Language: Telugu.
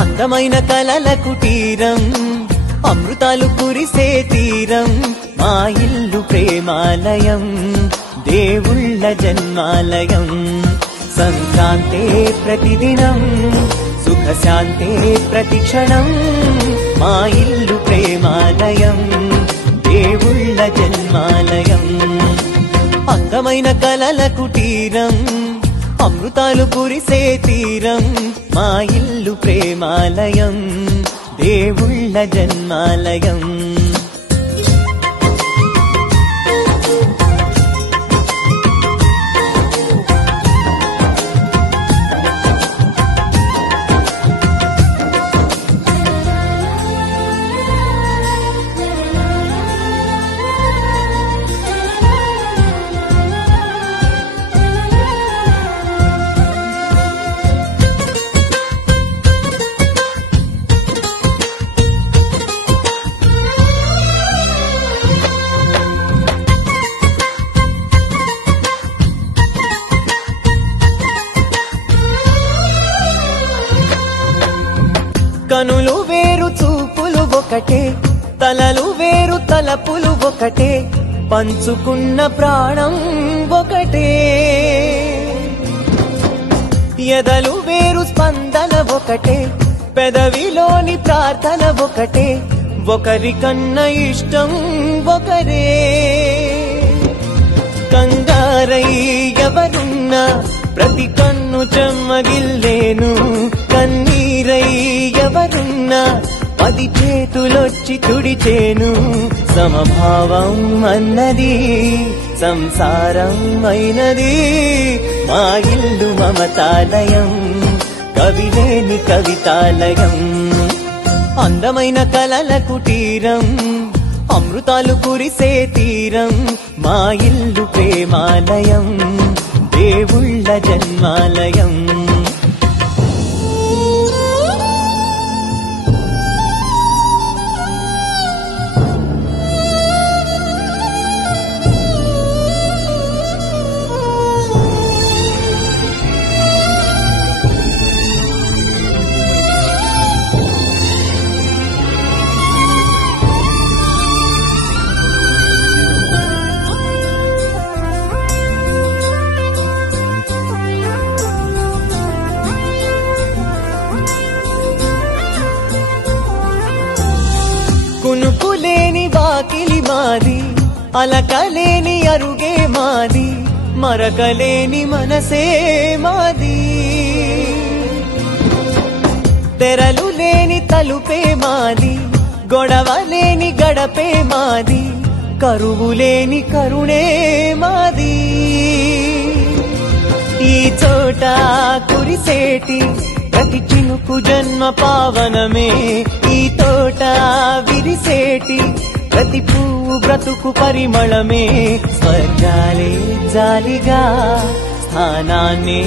అందమైన కలల కుటీరం అమృతాలు కురిసే తీరం మా ఇల్లు ప్రేమాలయం దేవుళ్ళ జన్మాలయం సంక్రాంతే ప్రతిదినం సుఖశాంతే ప్రతిక్షణం మా ఇల్లు ప్రేమాలయం దేవుళ్ళ జన్మాలయం అందమైన కలల కుటీరం అమృతాలు కురిసే తీరం మా ఇల్లు ప్రేమాలయం దేవుళ్ళ జన్మాలయం కనులు వేరు చూపులు ఒకటే తలలు వేరు తలపులు ఒకటే పంచుకున్న ప్రాణం ఒకటే ఎదలు వేరు స్పందన ఒకటే పెదవిలోని ప్రార్థన ఒకటే ఒకరికన్నా ఇష్టం ఒకరే కంగారై ఎవరున్నా ప్రతి కన్ను చెమ్మగిల్లేను కన్నీరై ఎవరున్నా 10 చేతులొచ్చి తుడిచేను సమభావం అన్నది సంసారం అయినది మా ఇల్లు మమతాలయం కవిలేని కవితాలయం అందమైన కలల కుటీరం అమృతాలు కురిసే తీరం మా ఇల్లు ప్రేమాలయం దేవుళ్ళ జన్మాలయం కునుకులేని వాకిలి మాది అలకలేని అరుగే మాది మరకలేని మనసే మాది తెరలు లేని తలుపే మాది గొడవలేని గడపే మాది కరువులేని కరుణే మాది ఈ చోట కురిసేటి ప్రతి చినుకు జన్మ పావనమే ఈ తోట విరిసేటి ప్రతి పువ్వు బ్రతుకు పరిమళమే స్వర్గాలే జాలిగా స్థానాన్ని